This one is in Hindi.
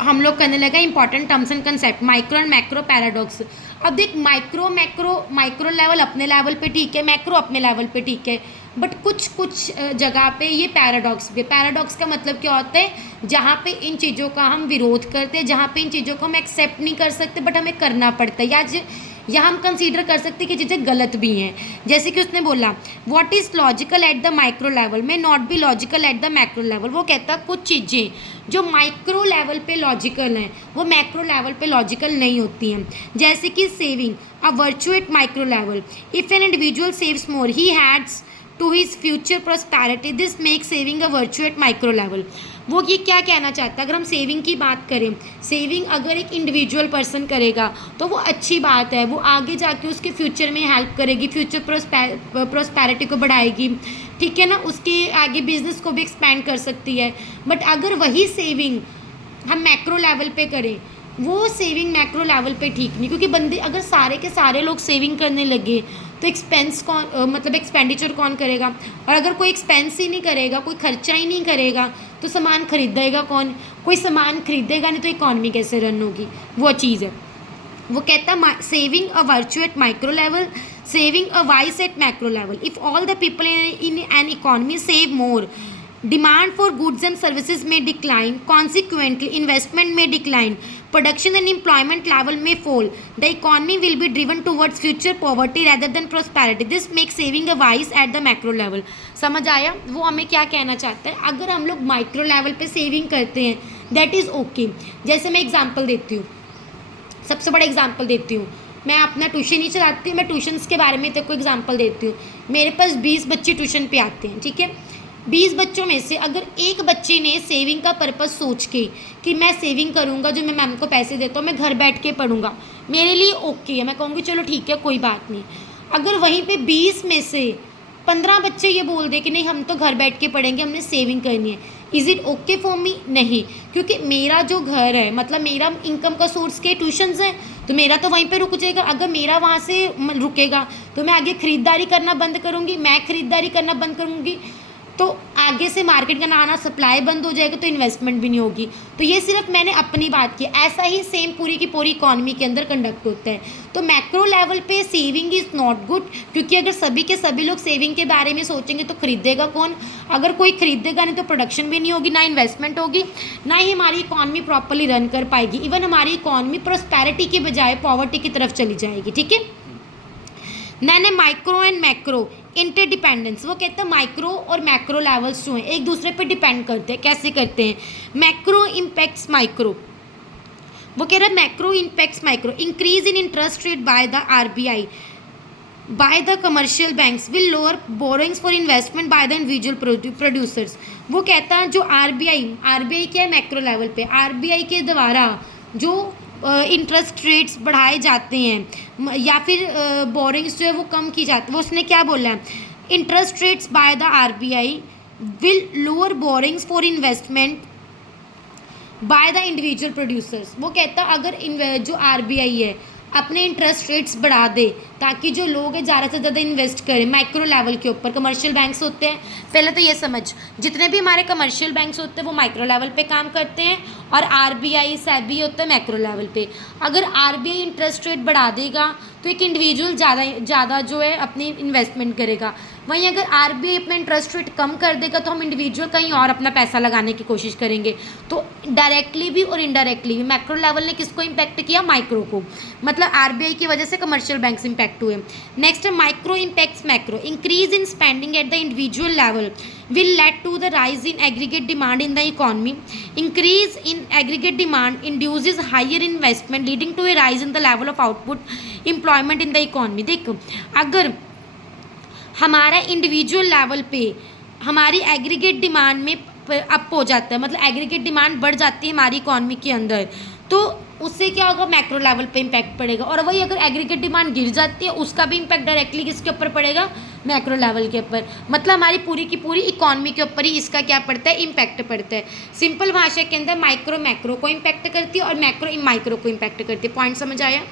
हम लोग करने लगा important terms and concept, micro and macro paradox. अब देख, माइक्रो लेवल अपने लेवल पे ठीक है, मैक्रो अपने लेवल पे ठीक है, बट कुछ जगह पे ये पैराडॉक्स भी। पैराडॉक्स का मतलब क्या होता है? जहाँ पे इन चीज़ों का हम विरोध करते हैं, जहाँ पे इन चीज़ों को हम एक्सेप्ट नहीं कर सकते बट हमें करना पड़ता है, या हम कंसीडर कर सकते हैं कि चीज़ें गलत भी हैं। जैसे कि उसने बोला what is logical at the micro level may not be logical at the macro level. वो कहता है कुछ चीज़ें जो माइक्रो लेवल पे लॉजिकल हैं वो मैक्रो लेवल पे लॉजिकल नहीं होती हैं। जैसे कि saving a virtue at micro level, if an individual saves more he heads to his future prosperity, this make saving a virtue at micro level. वो ये क्या कहना चाहता है? अगर हम सेविंग की बात करें, सेविंग अगर एक इंडिविजुअल पर्सन करेगा तो वो अच्छी बात है, वो आगे जाके उसके फ्यूचर में हेल्प करेगी, फ्यूचर प्रॉस्पेरिटी को बढ़ाएगी, ठीक है ना, उसके आगे बिजनेस को भी एक्सपेंड कर सकती है। बट अगर वही सेविंग हम मैक्रो लेवल पे करें, वो सेविंग मैक्रो लेवल पे ठीक नहीं, क्योंकि बंदे अगर सारे के सारे लोग सेविंग करने लगे तो एक्सपेंस कौन मतलब एक्सपेंडिचर कौन करेगा? और अगर कोई एक्सपेंस ही नहीं करेगा, कोई खर्चा ही नहीं करेगा तो सामान खरीदेगा कौन? कोई सामान खरीदेगा नहीं तो इकॉनमी कैसे रन होगी? वो चीज़ है। वो कहता है saving a virtue at micro level, saving a vice at macro level. If all the people in an economy save more, demand for goods and services may decline, consequently investment may decline, production and employment level may fall, the economy will be driven towards future poverty rather than prosperity, this makes saving a wise at the macro level। समझ आया वो हमें क्या कहना चाहता है? अगर हम लोग माइक्रो लेवल पे सेविंग करते हैं दैट इज़ ओके। जैसे मैं एग्जांपल देती हूँ, सबसे बड़ा एग्जांपल देती हूँ, मैं अपना ट्यूशन ही चलाती हूँ, मैं ट्यूशन्स के बारे में तेरे को एग्जांपल देती हूँ। मेरे पास 20 बच्चे ट्यूशन पे आते हैं, ठीक है। 20 बच्चों में से अगर एक बच्चे ने सेविंग का पर्पस सोच के कि मैं सेविंग करूँगा, जो मैं मैम को पैसे देता हूँ मैं घर बैठ के पढ़ूँगा, मेरे लिए ओके है, मैं कहूँगी चलो ठीक है कोई बात नहीं। अगर वहीं पे 20 में से 15 बच्चे ये बोल दे कि नहीं हम तो घर बैठ के पढ़ेंगे, हमने सेविंग करनी है, is it okay for me? नहीं, क्योंकि मेरा जो घर है मतलब मेरा इनकम का सोर्स के ट्यूशन्स हैं, तो मेरा तो वहीं पे रुक जाएगा। अगर मेरा वहाँ से रुकेगा तो मैं आगे ख़रीदारी करना बंद करूँगी, मैं ख़रीदारी करना बंद करूँगी, तो आगे से मार्केट का ना आना, सप्लाई बंद हो जाएगा, तो इन्वेस्टमेंट भी नहीं होगी। तो ये सिर्फ मैंने अपनी बात की, ऐसा ही सेम पूरी की पूरी इकॉनमी के अंदर कंडक्ट होता है। तो मैक्रो लेवल पे सेविंग इज़ नॉट गुड, क्योंकि अगर सभी के सभी लोग सेविंग के बारे में सोचेंगे तो खरीदेगा कौन? अगर कोई खरीदेगा नहीं तो प्रोडक्शन भी नहीं होगी, ना इन्वेस्टमेंट होगी, ना ही हमारी इकॉनमी प्रॉपरली रन कर पाएगी। इवन हमारी इकॉनमी प्रॉस्पेरिटी की बजाय पॉवर्टी की तरफ चली जाएगी, ठीक है। मैंने माइक्रो एंड मैक्रो इंटरडिपेंडेंस, वो कहते हैं माइक्रो और मैक्रो लेवल्स जो हैं एक दूसरे पे डिपेंड करते हैं। कैसे करते हैं? मैक्रो इम्पैक्ट्स माइक्रो, वो कह रहा है macro impacts micro, increase in interest rate by the RBI by the commercial banks will lower borrowings for investment by the individual producers. वो कहता है जो आरबीआई क्या है मैक्रो लेवल पे, आरबीआई के द्वारा जो इंटरेस्ट रेट्स बढ़ाए जाते हैं या फिर बोरिंग्स जो है वो कम की जाती है, वो उसने क्या बोला है? Interest rates by the RBI will lower borings for investment by the individual producers. वो कहता है अगर जो आरबीआई है अपने इंटरेस्ट रेट्स बढ़ा दे ताकि जो लोग हैं ज़्यादा से ज़्यादा इन्वेस्ट करें माइक्रो लेवल के ऊपर। कमर्शियल बैंक्स होते हैं, पहले तो ये समझ, जितने भी हमारे कमर्शियल बैंक्स होते हैं वो माइक्रो लेवल पे काम करते हैं, और आरबीआई सेबी होता है मैक्रो लेवल पे। अगर आरबीआई इंटरेस्ट रेट बढ़ा देगा तो एक इंडिविजुअल ज़्यादा जो है अपनी इन्वेस्टमेंट करेगा। वहीं अगर आरबीआई अपना इंटरेस्ट रेट कम कर देगा तो हम इंडिविजुअल कहीं और अपना पैसा लगाने की कोशिश करेंगे। तो डायरेक्टली भी और इनडायरेक्टली भी मैक्रो लेवल ने किसको इम्पैक्ट किया? माइक्रो को, मतलब आरबीआई की वजह से कमर्शियल बैंक्स इम्पैक्ट हुए। नेक्स्ट है micro impacts macro, increase in spending at the individual level will lead to the rise in aggregate demand in the economy. Increase in aggregate demand induces higher investment leading to a rise in the level of output employment in the economy। देखो अगर हमारा इंडिविजुअल लेवल पे हमारी एग्रीगेट डिमांड में अप हो जाता है, मतलब एग्रीगेट डिमांड बढ़ जाती है हमारी इकॉनमी के अंदर, तो उससे क्या होगा? मैक्रो लेवल पे इम्पैक्ट पड़ेगा। और वही अगर एग्रीगेट डिमांड गिर जाती है उसका भी इम्पैक्ट डायरेक्टली किसके ऊपर पड़ेगा? मैक्रो लेवल के ऊपर। मतलब हमारी पूरी की पूरी इकॉनमी के ऊपर ही इसका क्या पड़ता है? इम्पैक्ट पड़ता है। सिंपल भाषा के अंदर माइक्रो मैक्रो को इम्पैक्ट करती है और मैक्रो माइक्रो को इम्पैक्ट करती है। पॉइंट समझ आया?